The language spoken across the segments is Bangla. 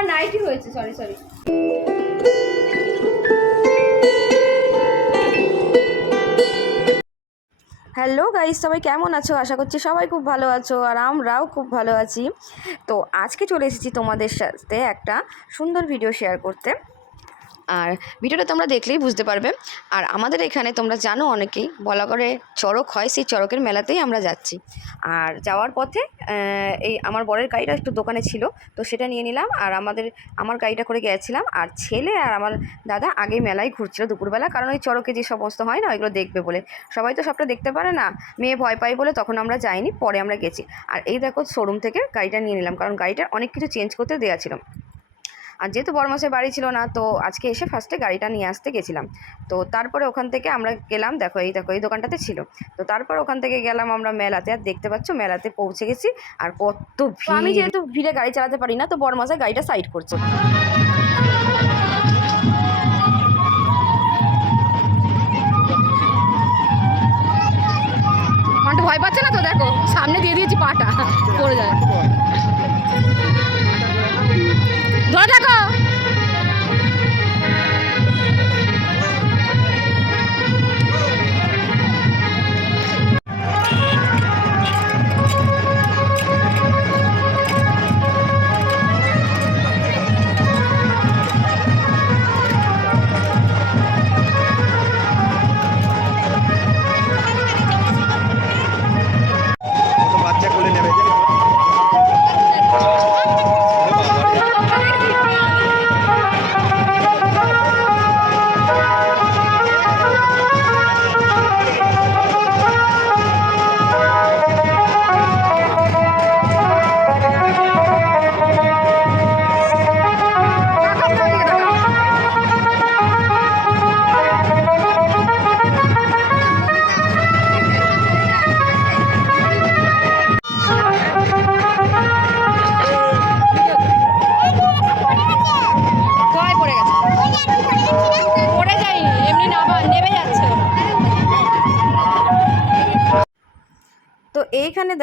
আমার নাইটি হয়েছে সরি সরি হ্যালো গাইস সবাই কেমন আছো? আশা করছি সবাই খুব ভালো আছো আর আমরাও খুব ভালো আছি। তো আজকে চলে এসেছি তোমাদের সাথে একটা সুন্দর ভিডিও শেয়ার করতে। আর ভিডিওটা তোমরা দেখলেই বুঝতে পারবে। আর আমাদের এখানে তোমরা জানো অনেকেই বলা করে চড়ক হয়, সেই চড়কের মেলাতেই আমরা যাচ্ছি। আর যাওয়ার পথে এই আমার বরের গাড়িটা একটু দোকানে ছিল, তো সেটা নিয়ে নিলাম। আর আমাদের, আমার গাড়িটা করে গেছিলাম। আর ছেলে আর আমার দাদা আগে মেলায় ঘুরছিল দুপুরবেলা, কারণ ওই চড়কে যে সমস্ত হয় না, ওইগুলো দেখবে বলে। সবাই তো সবটা দেখতে পারে না, মেয়ে ভয় পাই বলে তখন আমরা যাইনি, পরে আমরা গেছি। আর এই দেখো শোরুম থেকে গাড়িটা নিয়ে নিলাম, কারণ গাড়িটার অনেক কিছু চেঞ্জ করতে দেওয়া ছিল। আর যেহেতু বড়মাসের বাড়ি ছিল না তো আজকে এসে ফার্স্টে গাড়িটা নিয়ে আসতে গেছিলাম। তো তারপরে ওখান থেকে আমরা গেলাম দেখো এই দেখো এই দোকানটাতে ছিল। তো তারপর ওখান থেকে গেলাম আমরা মেলাতে আর দেখতে পাচ্ছ মেলাতে পৌঁছে গেছি আর কত ভিড় আমি যেহেতু ভিড়ে গাড়ি চালাতে পারি না তো বড়মাসে গাড়িটা সাইড করছে।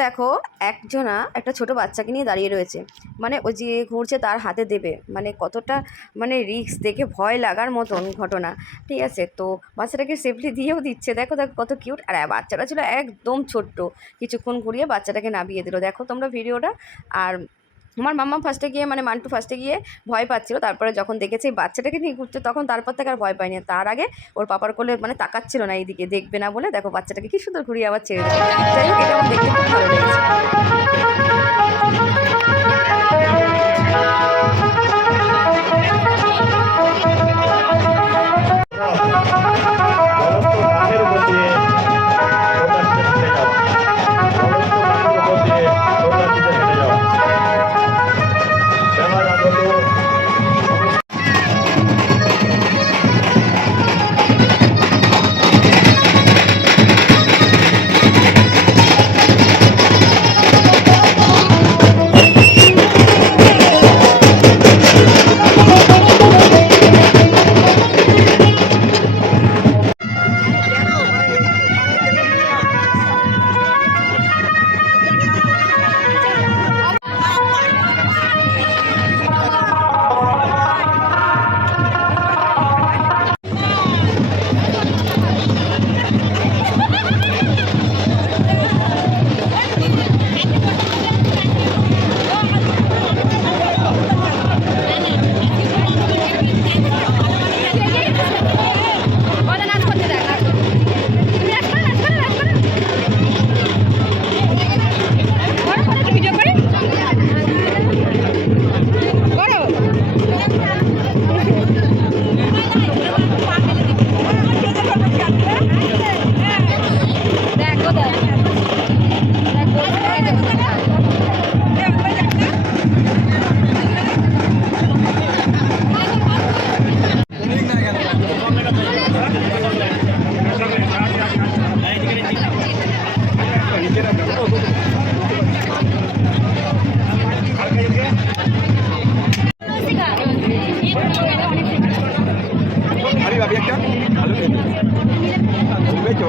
দেখো, একজনা একটা ছোট বাচ্চাকে নিয়ে দাঁড়িয়ে রয়েছে। মানে ও যে ঘুরছে তার হাতে দেবে। মানে কতটা মানে রিস্ক, দেখে ভয় লাগার মতন ঘটনা। ঠিক আছে? তো বাচ্চাটাকে সেফলি দিয়েও দিচ্ছে। দেখো দেখো কত কিউট আর, বাচ্চাটা ছিল একদম ছোট্ট। কিছুক্ষণ ঘুরিয়ে বাচ্চাটাকে নামিয়ে দিল। দেখো তোমরা ভিডিওটা। আর আমার মাম্মা ফার্স্টে গিয়ে মানে মান্টু ফার্স্টে গিয়ে ভয় পাচ্ছিল। তারপরে যখন দেখেছে বাচ্চাটাকে নিয়ে ঘুরছে, তখন তারপর থেকে আর ভয় পায়নি। তার আগে ওর পাপার কোলে মানে তাকাচ্ছিল না এইদিকে। দেখবে না বলে, দেখো বাচ্চাটাকে কি সুন্দর ঘুরিয়ে আবার ছেড়ে দিল। যাই হোক, এটা দেখতে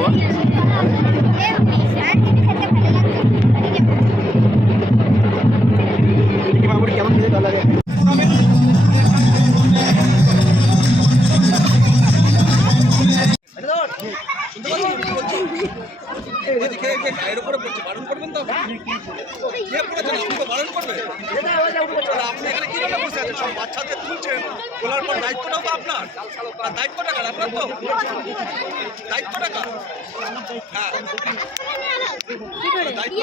pessoa. করবেন তো কে করেছেন আপনি বারণ করবেন আর আপনি এখানে কীভাবে বসে আছেন? সব বাচ্চাদের তুলছেন। তোলার পর দায়িত্বটাও তো আপনার। আর দায়িত্বটা কার? আপনার তো? দায়িত্বটা কার? হ্যাঁ। দায়িত্ব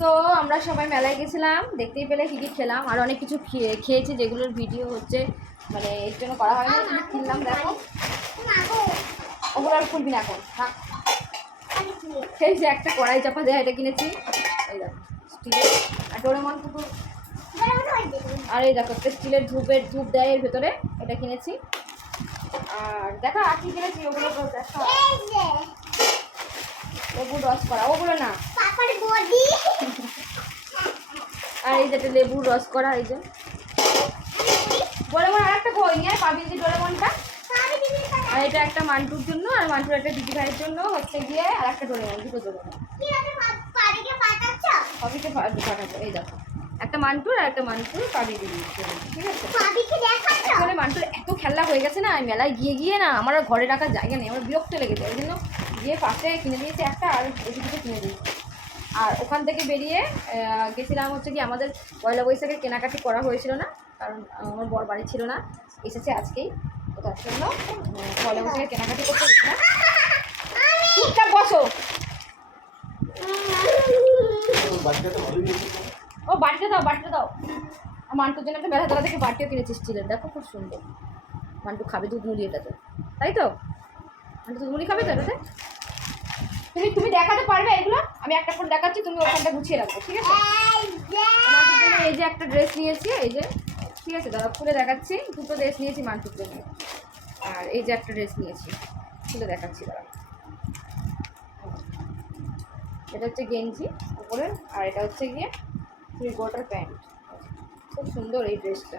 তো আমরা সবাই মেলায় গেছিলাম দেখতেই পেলে কী কী খেলাম আর অনেক কিছু খেয়ে খেয়েছি যেগুলোর ভিডিও হচ্ছে মানে এর জন্য করা হয় না কিনলাম দেখো। ওগুলো আর খুলবি না এখন সেই যে একটা কড়াই চাপা দেয় এটা কিনেছি। এই দেখো স্টিলের আর ডোরেমন কুকুর। আর এই দেখো একটা স্টিলের ধূপের ধূপ দেয় এর ভেতরে এটা কিনেছি। আর দেখো আর কি কিনেছি ওগুলো দেখো। লেবু রস করা ওগুলো না। আর এই যেটা লেবুর রস করা এই যে। ডোরেমন আর একটা কই নিয়ে পাবি যে ডোরেমনটা। আর এটা একটা মান্টুর জন্য আর মান্টুর একটা দিদি ভাইয়ের জন্য হচ্ছে গিয়ে আর একটা ডোরেমন দুটো ডোরেমন। সবইকে পাঠাবো এই দেখো। একটা মান্টুর আর একটা মান্টুর পাবি দিদি ঠিক আছে? আসলে মান্টুর এত খেলা হয়ে গেছে না আমি মেলায় গিয়ে গিয়ে না আমার ঘরে রাখার জায়গা নেই আমার বিরক্ত লেগেছে ওই জন্য গিয়ে পাশে কিনে দিয়েছি একটা আর কিছু কিনে দিয়েছি। আর ওখান থেকে বেরিয়ে গেছিলাম হচ্ছে কি আমাদের পয়লা বৈশাখে কেনাকাটি করা হয়েছিল না, কারণ আমার বর বাড়ি ছিল না, এসেছে আজকেই। তো তার জন্য পয়লা বৈশাখে কেনাকাটি করতে গেছিলাম। চুপচাপ বসো। ও বাটিটা দাও বাটিটা দাও। মান্টুর জন্য একটা বেলা তলা থেকে বাটিও কিনেছি স্টিলের দেখো খুব সুন্দর। মান্টু খাবে দুধ মুড়ি এটাতে। তাই তো? মান্টু দুধ মুড়ি খাবে তো এটাতে? তুমি তুমি দেখাতে পারবে এগুলো? আমি একটা করে দেখাচ্ছি, তুমি ওখানটা গুছিয়ে রাখো, ঠিক আছে? এই যে একটা ড্রেস নিয়েছি, এই যে, ঠিক আছে? দাদা, খুলে দেখাচ্ছি, দুটো ড্রেস নিয়েছি মান্টুর জন্য আর এই যে একটা ড্রেস নিয়েছি, খুলে দেখাচ্ছি, দাদা। এটা হচ্ছে গেঞ্জি উপরে, আর এটা হচ্ছে গিয়ে থ্রি কোয়ার্টার প্যান্ট খুব সুন্দর এই ড্রেসটা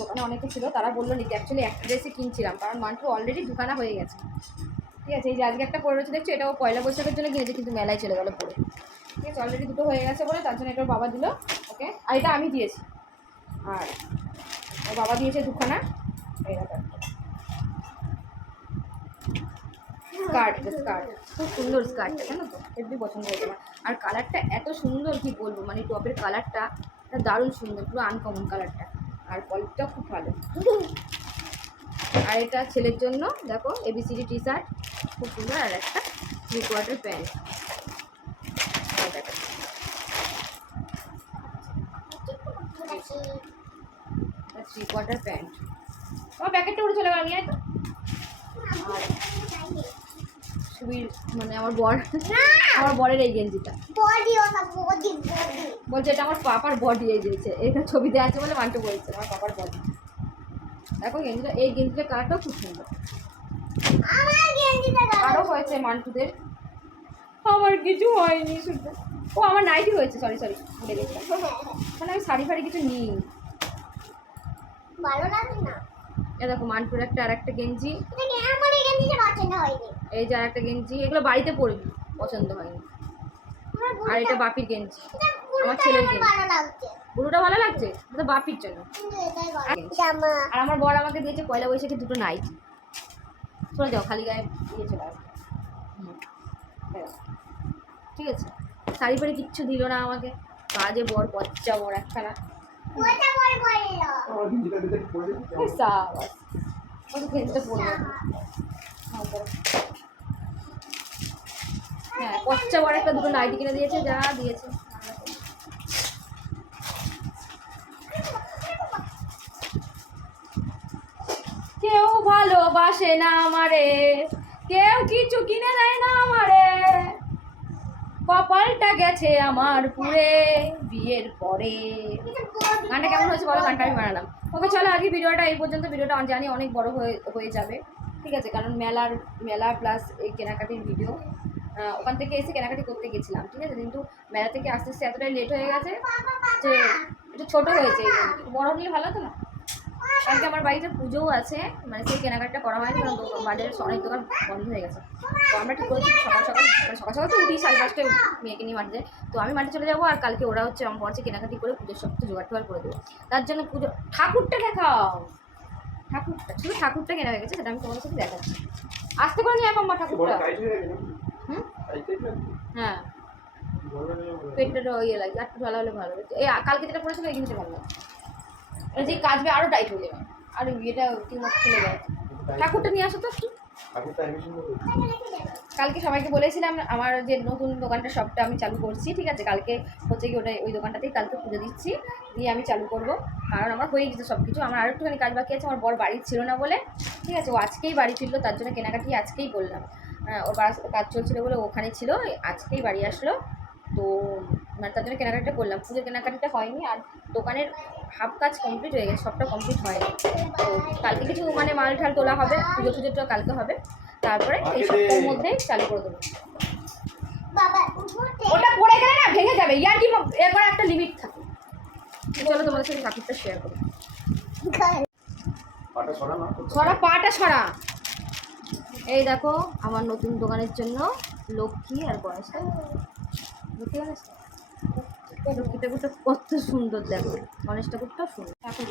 দোকানে অনেকে ছিল, তারা বলল নিতে অ্যাকচুয়ালি একটা ড্রেসই কিনছিলাম, কারণ মান্টু অলরেডি দোকানা হয়ে গেছে। ঠিক আছে, এই যে আজকে একটা পরে রয়েছে, দেখছ? এটাও পয়লা বৈশাখের জন্য কিনেছে, কিন্তু মেলায় চলে গেলো পরে ঠিক আছে অলরেডি দুটো হয়ে গেছে বলে তার জন্য এটা বাবা দিল ওকে আর এটা আমি দিয়েছি। আর ওর বাবা দিয়েছে দুখানা খুব সুন্দর পছন্দ হয়েছে আর কালারটা এত সুন্দর, কি বলব? মানে টপের কালারটা দারুণ সুন্দর, পুরো আনকমন কালারটা আর কোয়ালিটিটাও খুব ভালো। আর এটা ছেলের জন্য, দেখো এবিসিডি টি শার্ট খুব সুন্দর, আর একটা three quarter pant three quarter pant আমার প্যাকেটটা উঠে চলে গেল আয় তো। সুবীর মানে আমার বর, আমার বরের এই গেঞ্জিটা। বলছে, এটা আমার পাপার বডি এই দিয়েছে এটা ছবিতে আছে বলে মানতে বলছে, আমার পাপার বডি দেখো গেঞ্জিটা এই গেঞ্জিটার কালারটাও খুব সুন্দর। আরও হয়েছে মান্টুদের। আমার কিছু হয়নি শুধু ও আমার নাইটি হয়েছে সরি সরি ভুলে গেছিলাম। মানে আমি শাড়ি ফাড়ি কিছু নিই। ভালো লাগে না এ দেখো মান্টুর একটা আর একটা গেঞ্জি। এই যে আর একটা গেঞ্জি এগুলো বাড়িতে পরবি পছন্দ হয়নি। আর এটা বাপির গেঞ্জি। আমার ছেলের গেঞ্জি। পুরোটা ভালো লাগছে? এটা বাপির জন্য। আর আমার বর আমাকে দিয়েছে পয়লা বৈশাখে দুটো নাইট চলে যাও খালি গায়ে দিয়ে চলে। ঠিক আছে। শাড়ি ফাড়ি কিচ্ছু দিল না আমাকে। কাজে বর পচ্চা বর একখানা। তো হ্যাঁ, পচ্চা বর একটা দুটো নাইটি কিনে দিয়েছে যা দিয়েছে কেউ ভালোবাসে না আমারে। কেউ কিছু কিনে দেয় না আমারে। কপালটা গেছে আমার পুরে বিয়ের পরে। গানটা কেমন হয়েছে বলো? গানটা আমি বানালাম। ওকে, চলো আজকে ভিডিওটা এই পর্যন্ত। ভিডিওটা জানি অনেক বড় হয়ে হয়ে যাবে। ঠিক আছে, কারণ মেলার, মেলা প্লাস এই কেনাকাটির ভিডিও ওখান থেকে এসে কেনাকাটি করতে গেছিলাম। ঠিক আছে, কিন্তু মেলা থেকে আস্তে আস্তে এতটাই লেট হয়ে গেছে যে, একটু ছোটো হয়েছে। বড় হলে ভালো হতো না? কালকে আমার বাড়িতে পুজোও আছে মানে সেই কেনাকাটা করা হয়নি কারণ বাজারের অনেক দোকান বন্ধ হয়ে গেছে। তো আমরা ঠিক করেছি সকাল সকাল মানে সকাল সকাল তো উঠি, সাড়ে পাঁচটায় মেয়েকে নিয়ে মাঠে তো আমি মাঠে চলে যাব, আর কালকে ওরা হচ্ছে আমার পড়ছে কেনাকাটি করে পুজোর সব কিছু জোগাড় টোগাড় করে দেবো। তার জন্য পুজো, ঠাকুরটা দেখাও। ঠাকুরটা, শুধু ঠাকুরটা কেনা হয়ে গেছে, সেটা আমি তোমাদের সাথে দেখাচ্ছি। আসতে করে নিয়ে আমার ঠাকুরটা। হ্যাঁ। পেটটা ইয়ে লাগে আর একটু ভালো হলে ভালো এই, কালকে যেটা পড়েছিল, এই জিনিসটা ভালো লাগে এটা যে কাজবে আরও টাইট হয়ে যাবে। আর কি মত খুলে যায়। ঠাকুরটা নিয়ে আসো তো কালকে সবাইকে বলেছিলাম আমার যে নতুন দোকানটা সবটা আমি চালু করছি ঠিক আছে? কালকে হচ্ছে কি ওটা ওই দোকানটাতেই কালকে পুজো দিচ্ছি দিয়ে আমি চালু করব। কারণ আমার হয়ে গেছে সব কিছু আমার আর একটুখানি কাজ বাকি আছে আমার বর বাড়ি ছিল না বলে ঠিক আছে? ও আজকেই বাড়ি ফিরলো তার জন্য কেনাকাটি আজকেই করলাম। হ্যাঁ, ওর কাজ চলছিল বলে ওখানে ছিল আজকেই বাড়ি আসলো। তো মানে তার জন্য কেনাকাটিটা করলাম। পুজোর কেনাকাটিটা হয়নি আর দোকানের হাফ কাজ কমপ্লিট হয়ে গেছে সবটা কমপ্লিট হয়নি। তো কালকে কিছু মানে মাল ঠাল তোলা হবে পুজো টুজোটা কালকে হবে। তারপরে এই সপ্তাহের মধ্যে চালু করে দেবো। ওটা পড়ে গেলে না ভেঙে যাবে ইয়ার কি এরপর একটা লিমিট থাকে। চলো তোমাদের সাথে ঠাকুরটা শেয়ার করি। ছড়া পাটা ছড়া এই দেখো আমার নতুন দোকানের জন্য লক্ষ্মী আর গণেশ। লক্ষ্মী গণেশ। লক্ষ্মী ঠাকুরটা কত সুন্দর দেখো। গণেশ ঠাকুরটাও সুন্দর। ঠাকুর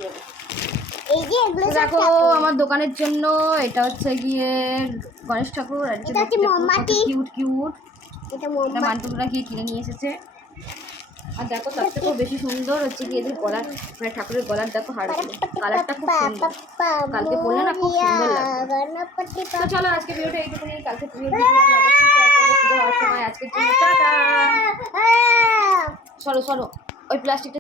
দেখো। আমার দোকানের জন্য। এটা হচ্ছে গিয়ে গণেশ ঠাকুর আর। কিউট কিউট এটা এটা মান্টুরা গিয়ে কিনে নিয়ে এসেছে। আর দেখো তার থেকেও বেশি সুন্দর হচ্ছে কি এদের গলার মানে ঠাকুরের গলার দেখো হার কালারটা খুব সুন্দর। কালকে পড়লে না খুব সুন্দর লাগবে। তো চলো আজকে ভিডিওটা এইটুকুনি। কালকে পুজোর সময় আজকের জন্য টাটা। সরো সরো। ওই প্লাস্টিকটা